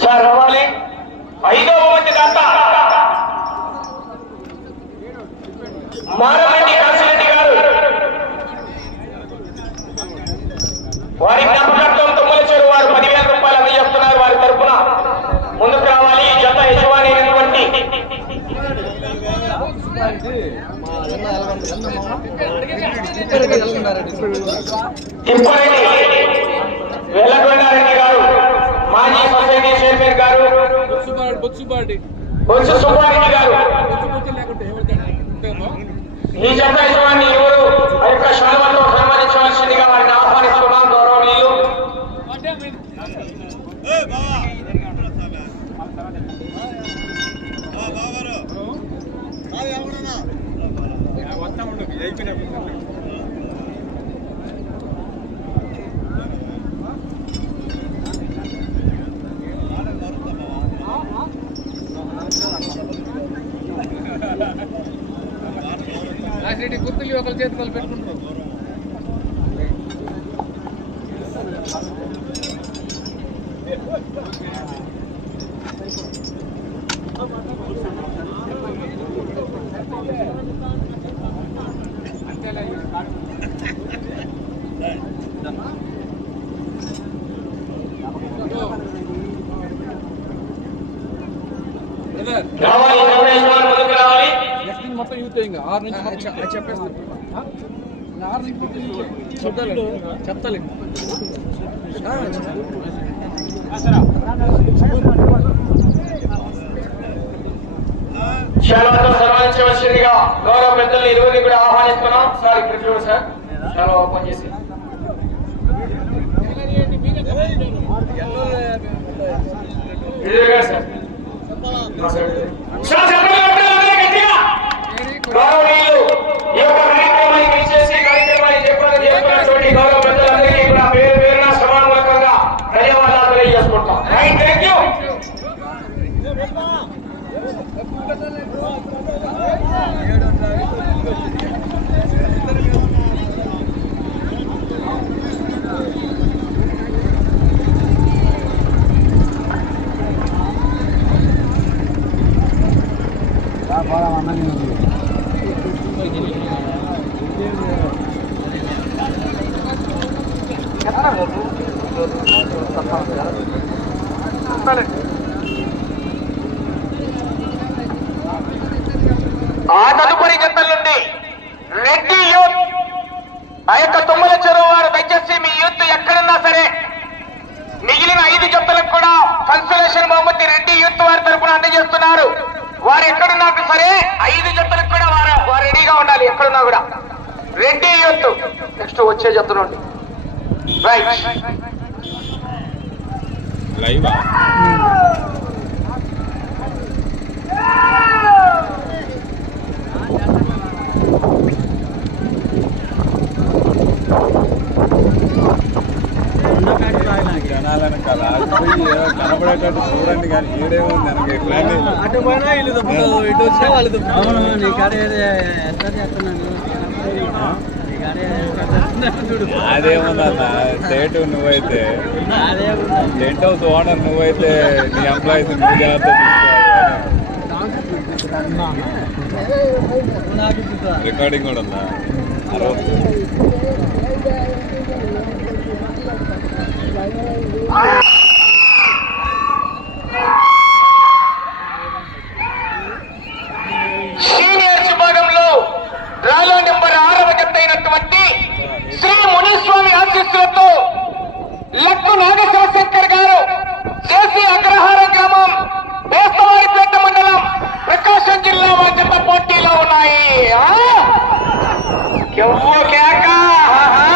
Sir రావాలి ఐదవ మంది దాత మారమండి కాసిరెడ్డి గారు వారి జ్ఞాపకార్థం తుమ్మల చెరువు వారు పదివేల రూపాయలు అందజేస్తున్నారు వారి తరఫున ముందుకు రావాలి ఈ జత యజమాని అయినటువంటి తిప్పారెడ్డి వెల్లగొండారెడ్డి గారు మాజీ సొసైటీ చైర్మన్ గారు బొత్స సుబ్బారెడ్డి గారు ఈ జత యజమాని ఎవరు ఆ యొక్క శాలువతో సన్మానించవలసిందిగా వారిని ఆహ్వానిస్తున్నాం గౌరవనీయులు అయిపోయినా నెక్స్ట్ మొత్తం యూత్ ఇంకా ఆరు నుంచి చెప్పేస్తాను ఆరు నుంచి గౌరవ ఇరువురిని కూడా ఆహ్వానిస్తున్నాం. సార్ ఇక్కడ చూడండి సార్. చాలా ఓపెన్ చేసి. సార్ సార్ చెప్పండి అందరూ గట్టిగా గౌరవనీయులు ఈ యొక్క కార్యక్రమానికి విచ్చేసి కార్యక్రమాన్ని చెప్పడం చేస్తున్నటువంటి గౌరవ పెద్దలందరికీ కూడా పేరు పేరున సమానములకంగా ధన్యవాదాలు తెలియజేసుకుంటాం రైట్ థ్యాంక్ యూ ఆ తదుపరి జతల నుండి రెడ్డి యూత్ ఆ యొక్క తుమ్మల చెరువు వారు దయచేసి మీ యూత్ ఎక్కడున్నా సరే మిగిలిన ఐదు జతలకు కూడా కన్సలేషన్ బహుమతి రెడ్డి యూత్ వారి తరపున అందజేస్తున్నారు వారు ఎక్కడున్నా సరే ఐదు జతలకు కూడా వారు వారు రెడీగా ఉండాలి ఎక్కడున్నా కూడా రెడ్డి యూత్ నెక్స్ట్ వచ్చే జత నుండి రైట్ లైవా? కనబడేటట్టు చూడండి కానీ ఏడేముంది అనగా ఇట్లా ఇల్లు తప్పుతావు ఇటు వచ్చినా వాళ్ళు తప్పు అవును నీ కాడ ఎంత చేస్తున్నాను? నీ కాడ ఎంత చూడు అదేముందన్న స్టేట్ నువ్వైతే అదే టెంట్ హౌస్ ఓనర్ నువ్వైతే నీ ఎంప్లాయీస్ నువ్వు జాగ్రత్త నాకు చూస్తా రికార్డింగ్ కూడా ఉందా అరవై సీనియర్స్ విభాగంలో డ్రాలో నెంబర్ ఆరవ జత అయినటువంటి శ్రీ మునిస్వామి ఆశీస్సులతో లక్కు నాగశివశంకర్ గారు జేసీ అగ్రహార గ్రామం బేస్తవారిపేట మండలం ప్రకాశం జిల్లా వారి జత పోటీలో ఉన్నాయి ఆ? ఎవ్వో కేక ఆహా.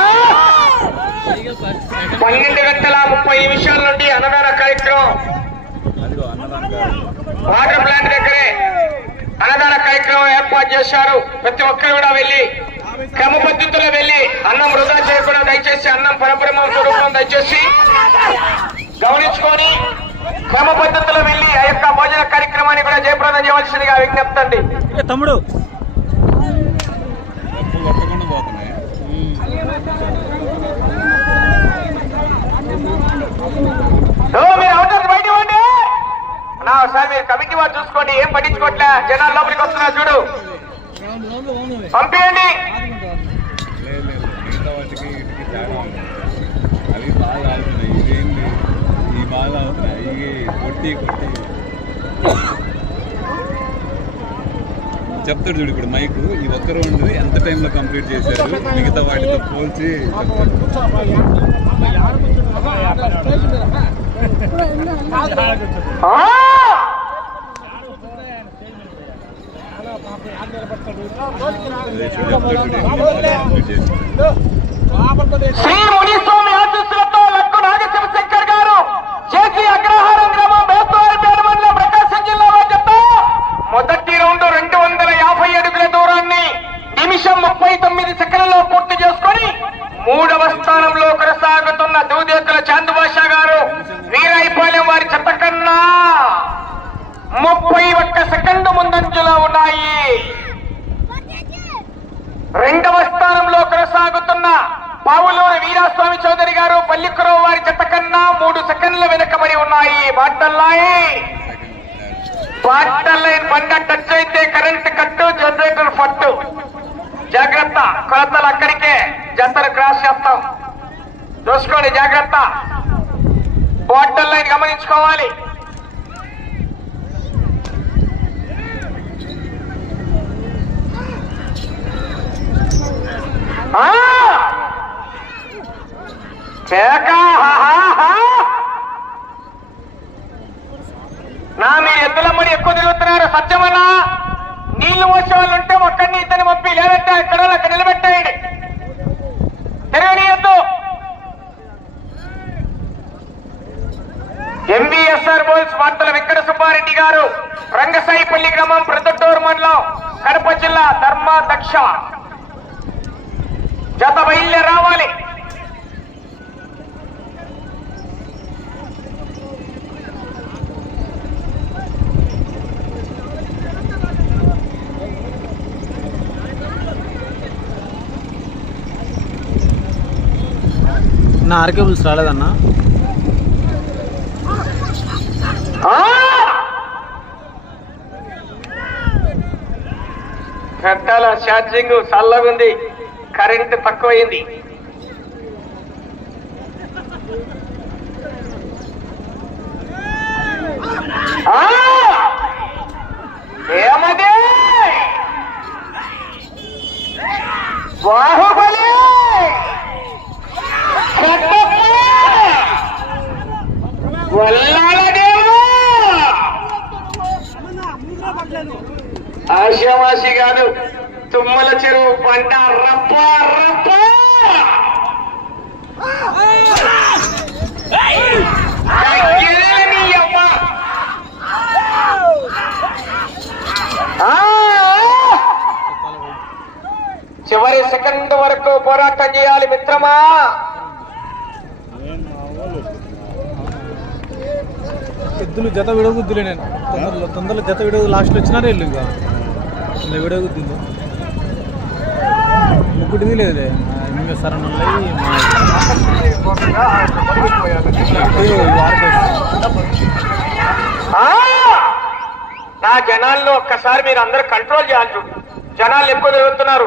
పన్నెండు గంటల ముప్పై నిమిషాల నుండి అన్నదాన కార్యక్రమం అదిగో అన్నదానం కాదు వాటర్ ప్లాంట్ దగ్గరే అన్నదాన కార్యక్రమం ఏర్పాటు చేశారు ప్రతి ఒక్కరు కూడా వెళ్ళి క్రమ పద్ధతిలో వెళ్ళి అన్నం వృధా చేయకుండా దయచేసి అన్నం పరబ్రహ్మ స్వరూపం దయచేసి గమనించుకొని క్రమ పద్ధతిలో వెళ్ళి ఆ యొక్క భోజన కార్యక్రమాన్ని కూడా జయప్రదం చేయవలసిందిగా విజ్ఞప్తి అండి తమ్ముడు? మీరు అవుతారు బయట ఇవ్వండి ఒకసారి మీరు కమిటీ వారు చూసుకోండి. ఏం పట్టించుకోవట్లే జనాలు లోపలికి వస్తున్నారు చూడు. పంపించండి అవి బాగా ఆగుతున్నాయి ఇదేంటి ఈ బాగా అవుతున్నాయి ఇవి కొట్టి కొట్టి చెప్తాడు చూడు ఇప్పుడు మైక్. ఈ ఒక్క రౌండ్ ఎంత టైంలో కంప్లీట్ చేశారు? మిగతా వాటితో పోల్చి చెప్తాడు. ఆ! అదే చూడు చెప్తాడు చూడు ఎన్ని కంప్లీట్ చేశారు శ్రీ మునిస్వామి ఆశీస్సులతో లక్కు నాగశివశంకర్ గారు చేసి అగ్రహారం గ్రామం బేస్తవారిపేట మండలం ప్రకాశం జిల్లాలో చెప్తా మొదటి రౌండ్ రెండు వందల యాభై అడుగుల దూరాన్ని నిమిషం ముప్పై తొమ్మిది సెకండ్లలో పూర్తి చేసుకొని మూడవ స్థానంలో కొనసాగుతున్న దూదేకుల చాందుభాష గారు వీరాయిపాలెం వారి చెత్త కన్నా ముప్పై ఒక్క సెకండ్ ముందంజలో ఉన్నాయి రెండవ స్థానంలో కొనసాగుతున్న పావులూరు వీరాస్వామి చౌదరి గారు పల్లికురవ వారి జత కన్నా మూడు సెకండ్ల వెనుకబడి ఉన్నాయి ట్రాక్టర్ లైన్ బండ టచ్ అయితే కరెంట్ కట్టు జనరేటర్ ఫట్టు జాగ్రత్త కొలతలు అక్కడికే. జంతలు క్రాస్ చేస్తాం. చూసుకోండి జాగ్రత్త. బాటల్ లైన్ గమనించుకోవాలి. చేకా! కేక హా, హా, హా. నా మీరు ఎద్దులమ్మడి ఎక్కువ తిరుగుతున్నారు సత్యమన్నా నీళ్ళు పోసే వాళ్ళు ఉంటే ఒక్కడిని ఇద్దరిని పంపి లేదంటే ఇక్కడ వాళ్ళు అక్కడ నిలబెట్టేయండి తిరగనీయద్దు ఎంబీఎస్ఆర్ బోల్స్ వార్తల వెంకట సుబ్బారెడ్డి గారు రంగసాయిపల్లి గ్రామం ప్రొద్దుటూరు మండలం కడప జిల్లా లక్ష జత బయలుదే రావాలి. నా ఆర్కేబుల్స్ రాలేదన్నా ఆ! గంటల ఛార్జింగ్ చల్లగుంది కరెంట్ తక్కువైంది ఆ! ఏమది బాహుబలి కట్టప్ప! వల్లాలదేవా ఆశావాసి కాదు తుమ్మల చెరువు పంట రప్ప రప్ప తగ్గిరేని అమ్మ. ఆ! చివరి సెకండ్ వరకు పోరాటం చేయాలి మిత్రమా? ఎద్దులు జత విడగుద్దులే నేను. తొందరలో తొందరలో జత విడగు లాస్ట్ వచ్చినారే వెళ్ళు ఇంకా. ఇలా విడగుద్దులు ముక్కుటిది లేదులే ఎనిమిది సరణ! నా జనాల్లో ఒక్కసారి మీరు అందరూ కంట్రోల్ చేయాలి జనాలు ఎక్కువ తిరుగుతున్నారు.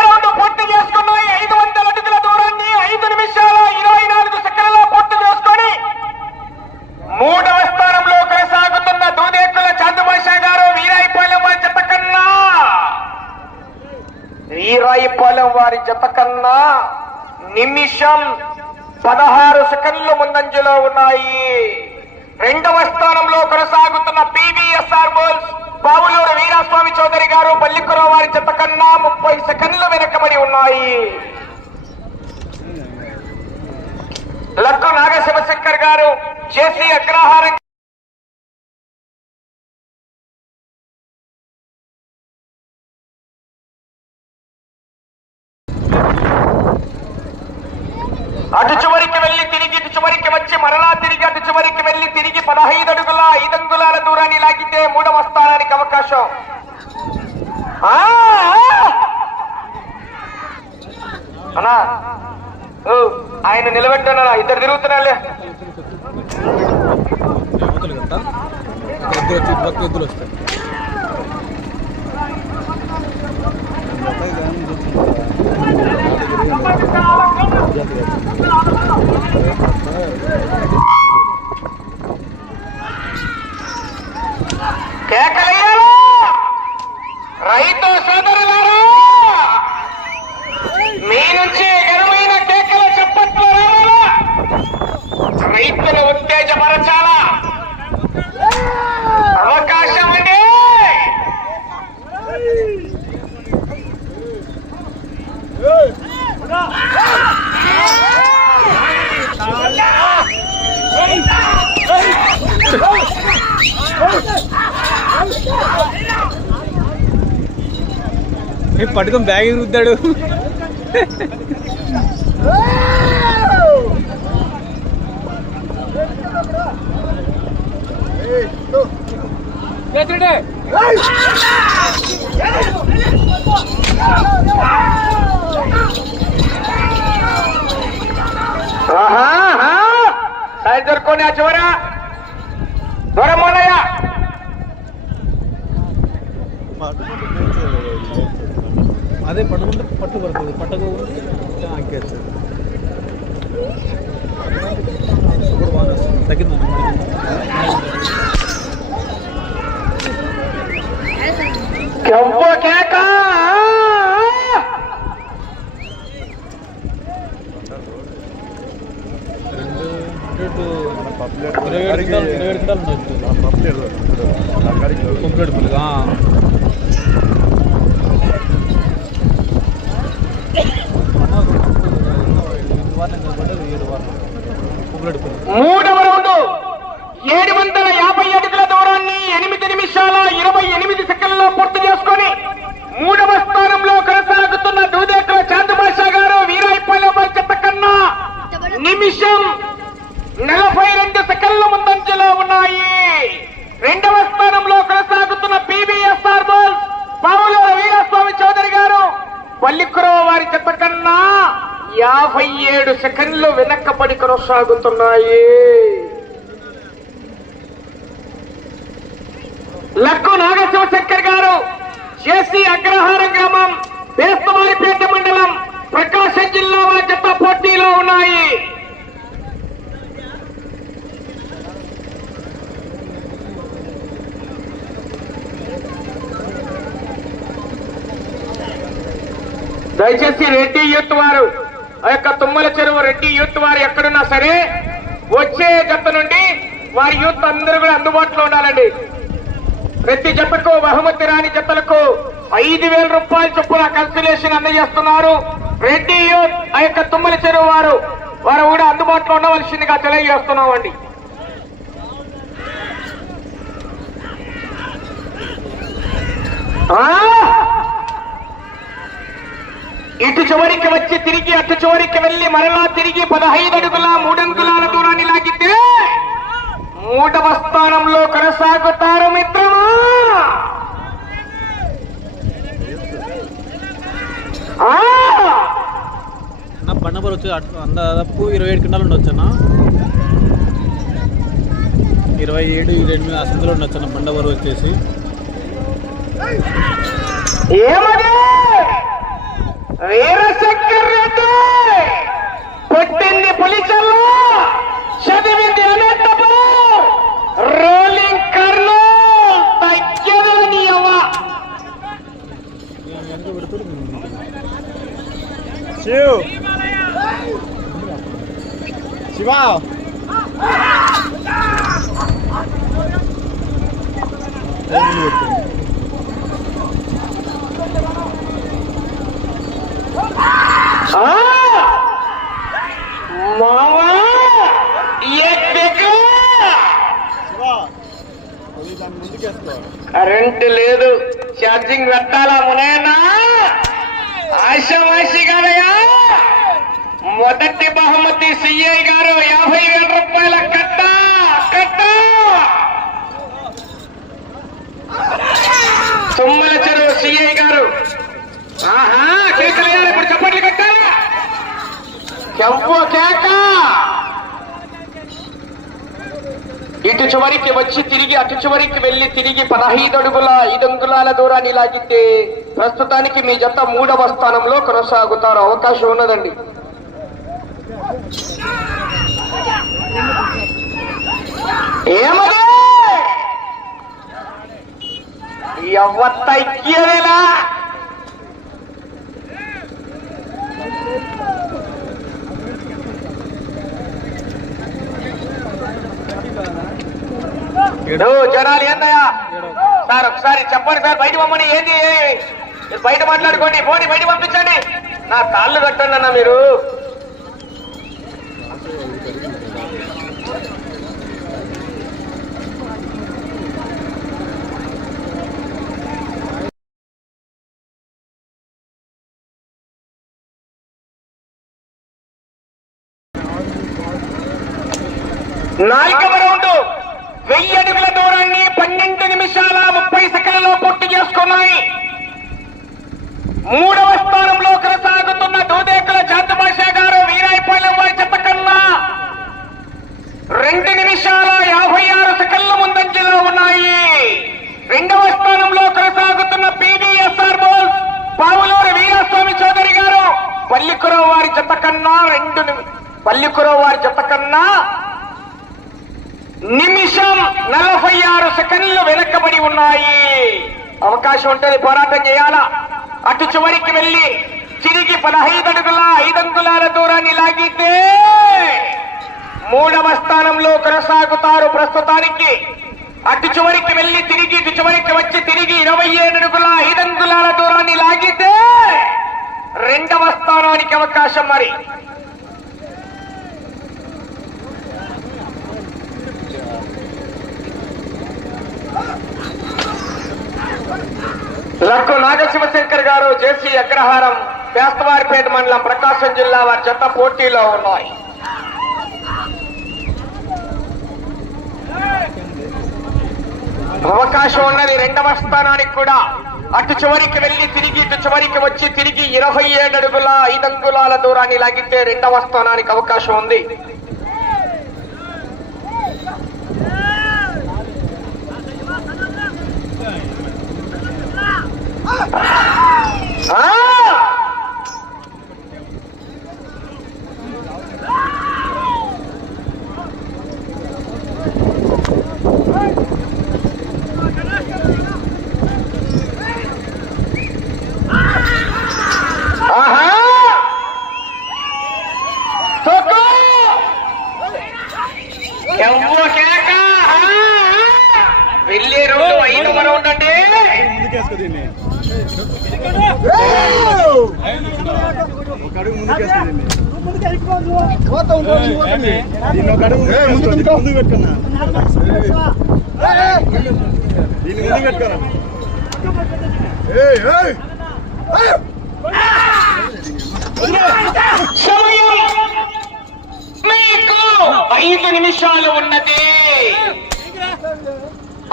కన్నా నిమిషం పదహారు సెకండ్లు ముందంజలో ఉన్నాయి. రెండవ స్థానంలో కొనసాగుతున్న పీవీఎస్ఆర్ బోల్స్ బావులూరు వీరాస్వామి చౌదరి గారు పల్లికురవ వారి చెత్త కన్నా ముప్పై సెకండ్లు వెనకబడి ఉన్నాయి. Lakku Nagasivasankar garu JC Agraharam Yeah, yeah, yeah. పట్టుకొని బ్యాగ్ రుద్దాడు. సైడ్ దొరుకుని ఆ చివర. దూరం ఉన్నాయా అదే పట్టుకుంటే పట్టు పడుతుంది పట్టకపోతే అంకేస్తుంది ఇప్పుడు బాగా తగ్గిందండి ఇరవై ఇరవై ఇరవై ఇరవై ఇరవై ఇరవై ఇరవై ఇరవై ఇరవై ఇరవై ఇరవై ఇరవై ఇరవై జిల్లా జత పోటీలో ఉన్నాయి. దయచేసి రెడ్డి యూత్ వారు ఆ యొక్క తుమ్మల చెరువు రెడ్డి యూత్ వారు ఎక్కడున్నా సరే వచ్చే జత నుండి వారి యూత్ అందరూ కూడా అందుబాటులో ఉండాలండి. ప్రతి జతకు బహుమతి రాని జతలకు ఐదు వేల రూపాయల చొప్పున కన్సలేషన్ అందజేస్తున్నారు. రెడ్డి యూత్ ఆ యొక్క తుమ్మల చెరువు వారు వారు కూడా అందుబాటులో ఉండవలసిందిగా తెలియజేస్తున్నామండి. ఇటు చివరికి వచ్చి తిరిగి అటు చివరికి వెళ్ళి మరలా తిరిగి పదహైదు అడుగుల మూడంగుళాల దూరాన్ని లాగితే మూడవ స్థానంలో కొనసాగుతారు మిత్ర ఆ! నా బండపూర్ వచ్చి దాదాపు ఇరవై ఏడు కింటాలు ఉండొచ్చు అన్న. ఇరవై ఏడు ఇరవై ఎనిమిది ఆ సందులో ఉండొచ్చు అన్న వచ్చేసి. పుట్టింది పులిచల్లో చదివింది అనంతపురం రోలింగ్ కర్నూలు! తగ్గేది శివ కరెంట్ లేదు. ఛార్జింగ్ పెట్టాలా మునైనా మొదటి బహుమతి సిఐ గారు యాభై వేల రూపాయల కట్ట కట్ట! తుమ్మల చెరువు సిఐ గారు. ఆహా కేకలయ్యారు ఇప్పుడు చప్పట్లు కట్టారా చెంపు కేక! ఇటు చివరికి వచ్చి తిరిగి అటు చివరికి వెళ్ళి తిరిగి పదహైదు అడుగుల ఐదు అంగుళాల దూరాన్ని లాగితే ప్రస్తుతానికి మీ జత మూడవ స్థానంలో కొనసాగుతారు. అవకాశం ఉన్నదండి. ఏమది? ఎవ్వత్త జనాలు ఏందయ్యా? సార్ ఒకసారి చెప్పండి సార్ బయట పంపండి. ఏంది? బయట మాట్లాడుకోండి. పోనీ బయట పంపించండి. నా కాళ్ళు కట్టండి అన్న మీరు. నాలుగవ వెయ్యి అడుగుల దూరాన్ని పన్నెండు నిమిషాల ముప్పై సెకండ్లలో పూర్తి చేసుకున్నాయి. మూడవ స్థానంలో కొనసాగుతున్న దూదేకుల జాతి గారు వీరాయిపాలెం వారి చెత్త కన్నా రెండు నిమిషాల యాభై ఆరు సెకండ్ల ముందంజలో ఉన్నాయి. రెండవ స్థానంలో కొనసాగుతున్న పీడీఎస్ఆర్ బోల్స్ పావులూరి వీరాస్వామి చౌదరి గారు పల్లికురవ వారి చెత్త కన్నా రెండు నిమి- వారి చెత్త కన్నా నిమిషం నలభై ఆరు సెకండ్లు వెనకబడి ఉన్నాయి. అవకాశం ఉంటుంది పోరాటం చేయాలా? అటు చివరికి వెళ్ళి తిరిగి పదహైదు అడుగుల ఐదంగుళాల దూరాన్ని లాగితే మూడవ స్థానంలో కొనసాగుతారు ప్రస్తుతానికి. అటు చివరికి వెళ్ళి తిరిగి ఇటు చివరికి వచ్చి తిరిగి ఇరవై ఏడు అడుగుల ఐదంగుళాల దూరాన్ని లాగితే రెండవ స్థానానికి అవకాశం మరి. లక్కు నాగశివశంకర్ గారు జేసీ అగ్రహారం పేస్తవారిపేట మండలం ప్రకాశం జిల్లా వారి జత పోటీలో ఉన్నాయి. అవకాశం ఉన్నది రెండవ స్థానానికి కూడా. అటు చివరికి వెళ్ళి తిరిగి ఇటు చివరికి వచ్చి తిరిగి ఇరవై ఏడు అడుగుల ఐదు అంగుళాల దూరాన్ని లాగితే రెండవ స్థానానికి అవకాశం ఉంది. ఆ! ఆహా! తొక్కు! ఎవ్వ కేక! ఆ! వెళ్ళే రోడ్డు ఐదవ రౌండ్ అంటే ముందుకేసుకో దీన్ని ఒక అడుగు ముందుకేసుకో దీన్ని దీన్ని ఒక అడుగు దీన్ని ముందు మీకు ఐదు నిమిషాలు ఉన్నది.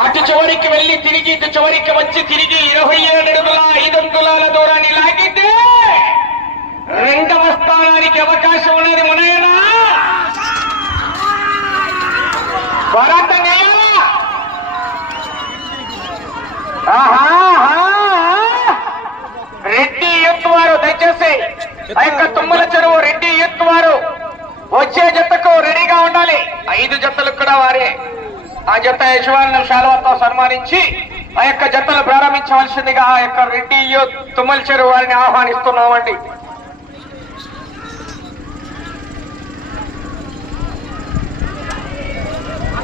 అటు చివరికి వెళ్ళి తిరిగి ఇటు చివరికి వచ్చి తిరిగి ఇరవై ఏడు అడుగుల ఐదు అంగుళాల దూరాన్ని లాగితే రెండవ స్థానానికి అవకాశం ఉన్నది మునయనా. ఆహా, రెడ్డి ఎత్తు వారు దయచేసి ఆ యొక్క తుమ్మల చెరువు రెడ్డి ఎత్తు వారు వచ్చే జతకు రెడీగా ఉండాలి. ఐదు జతలు కూడా వారే. ఆ జత యజమానులు శాలవతో సన్మానించి ఆ యొక్క జతలు ప్రారంభించవలసిందిగా ఆ యొక్క రెడ్డి తుమ్మల చెరువు వారిని ఆహ్వానిస్తున్నామండి ఆ!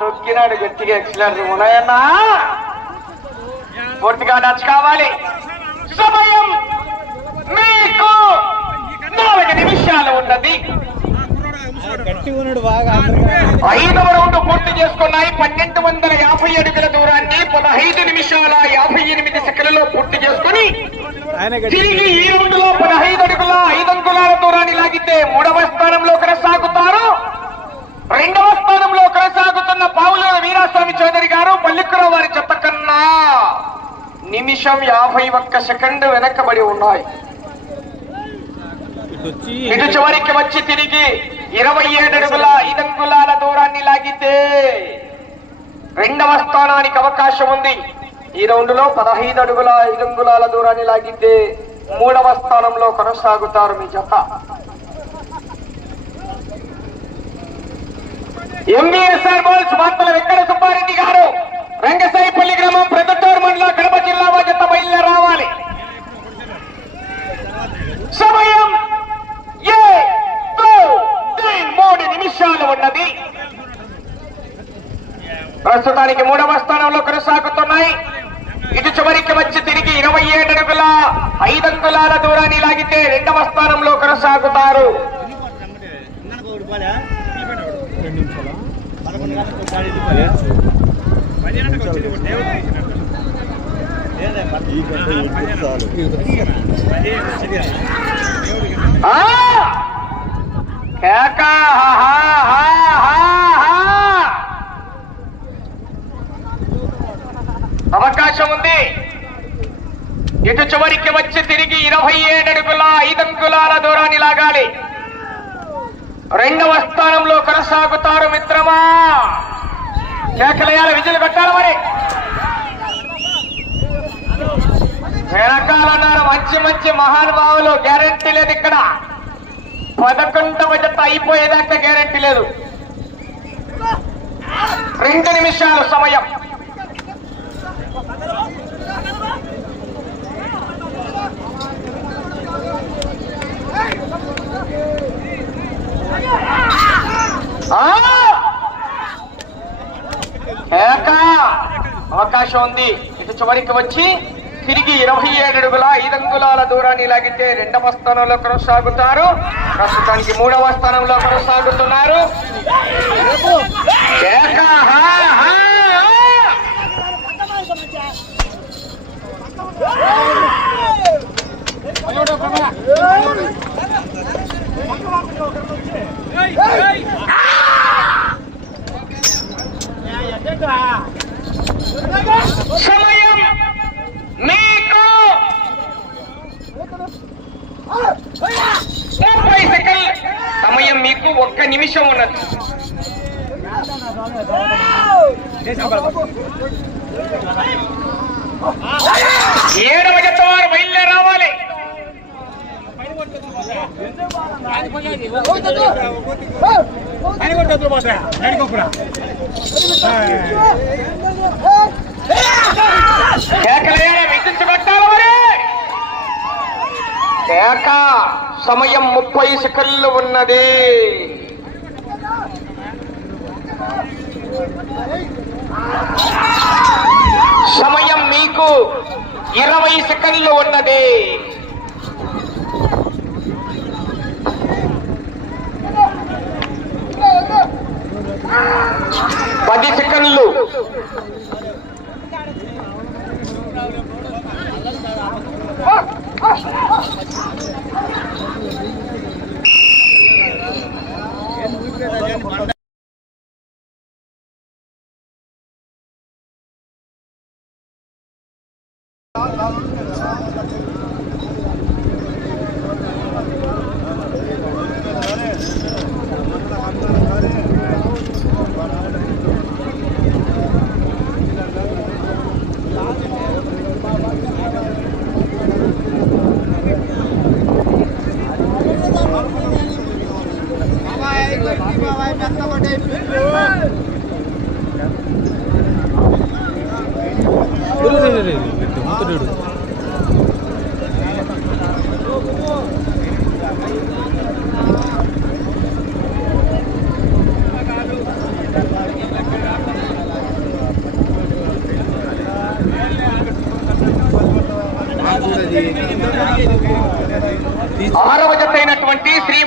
తొక్కినాడు గట్టిగా ఎక్సలెంట్ ఉన్నాయన్నా? పూర్తిగా నచ్చ కావాలి. సమయం మీకు నాలుగు నిమిషాలు ఉన్నది. ఐదవ రౌండ్ పూర్తి చేసుకున్నాయి. పన్నెండు వందల యాభై అడుగుల దూరాన్ని పదహైదు నిమిషాల యాభై ఎనిమిది సెకండ్లలో పూర్తి చేసుకుని తిరిగి ఈ రౌండ్లో పదహైదు అడుగుల ఐదు అంగుళాల దూరాన్ని లాగితే మూడవ స్థానంలో కొనసాగుతారు. రెండవ స్థానంలో కొనసాగుతున్న పావులూరు వీరాస్వామి చౌదరి గారు పల్లిక్కుర వారి చెత్త కన్నా నిమిషం యాభై ఒక్క సెకండ్ వెనకబడి ఉన్నాయి. ఇటు చివరికి వచ్చి తిరిగి ఇరవై ఏడు అడుగుల ఐదు అంగుళాల దూరాన్ని లాగితే రెండవ స్థానానికి అవకాశం ఉంది. ఈ రౌండ్లో పదహైదు అడుగుల ఐదు అంగుళాల దూరాన్ని లాగితే మూడవ స్థానంలో కొనసాగుతారు మీ జత. ఎంబీఎస్ఆర్ బాల్స్ వార్తల వెంకట సుబ్బారెడ్డి గారు రంగసాయిపల్లి గ్రామం ప్రదట్టూరు మండలం కడప జిల్లా జత బయలు రావాలి సమయం ఏ మూడు నిమిషాలు ఉన్నది. ప్రస్తుతానికి మూడవ స్థానంలో కొనసాగుతున్నాయి. ఇటు చివరికి వచ్చి తిరిగి ఇరవై ఏడు అడుగుల ఐదు అంగుళాల దూరాన్ని లాగితే రెండవ స్థానంలో కొనసాగుతారు కేకా హా, హా, హా! అవకాశం ఉంది ఇటు చివరికి వచ్చి తిరిగి ఇరవై ఏడు అడుగుల ఐదు అంగుళాల దూరాన్ని లాగాలి. రెండవ స్థానంలో కొనసాగుతారు మిత్రమా. కేకలయాల విజులు కొట్టాలి మరి. వెనకాలన్నారు మంచి మంచి మహానుభావులు గ్యారెంటీ లేదు ఇక్కడ. పదకొండవ జత అయిపోయేదాకా గ్యారెంటీ లేదు. రెండు నిమిషాలు సమయం. అవకాశం ఉంది. ఇటు చివరికి వచ్చి తిరిగి ఇరవై ఏడు అడుగుల ఐదు అంగుళాల దూరాన్ని లాగితే రెండవ స్థానంలో కొనసాగుతారు. ప్రస్తుతానికి మూడవ స్థానంలో కొనసాగుతున్నారు. ఏకా! హా, హా, హా! సమయం మీకు ముప్పై సెకండ్ సమయం మీకు ఒక్క నిమిషం ఉన్నది. ఏడవ జత వారు బయలుదేరి రావాలి కేకలేయాలి విధించబట్టాలి మరి కేక సమయం ముప్పై సెకండ్లు ఉన్నది సమయం మీకు ఇరవై సెకండ్లు ఉన్నది. పది సెకండ్లు. ముత్తడు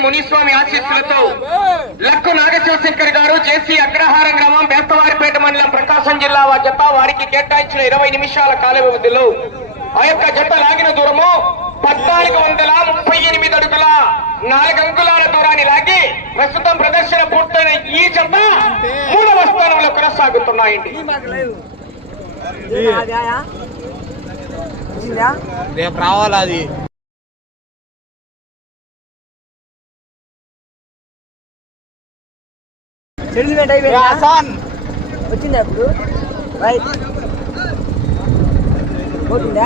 మునిస్వామి ఆశీస్సులతో లక్కు నాగశివశంకర్ గారు జేసీ అగ్రహారం గ్రామం బేస్తవారిపేట మండలం ప్రకాశం జిల్లా వా జత వారికి కేటాయించిన ఇరవై నిమిషాల కాల వ్యవధిలో ఆ యొక్క జత లాగిన దూరము పద్నాలుగు వందల ముప్పై ఎనిమిది అడుగుల నాలుగు అంగుళాల దూరాన్ని లాగి ప్రస్తుతం ప్రదర్శన పూర్తయిన ఈ జత మూడవ స్థానంలో కొనసాగుతున్నాయండి. రేపు రావాలి అది? వచ్చిందా ఇప్పుడు? రైట్ పోతుందా?